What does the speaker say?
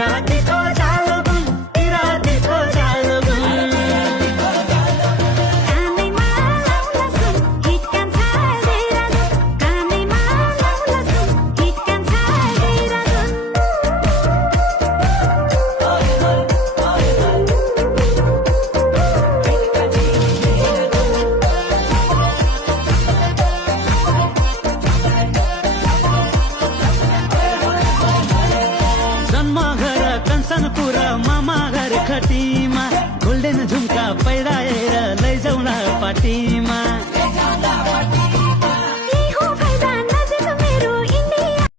किरातीको जालबुङ किरातीको जालबुङ कानैमा लाउला सुन hit कान्छ Dehradun कानैमा लाउला सुन hit कान्छ Dehradun जन्म घर कञ्चनपुर मामा घर खटीमा गोल्डेन झुम्का पहिराएर लैजाउला पार्टीमा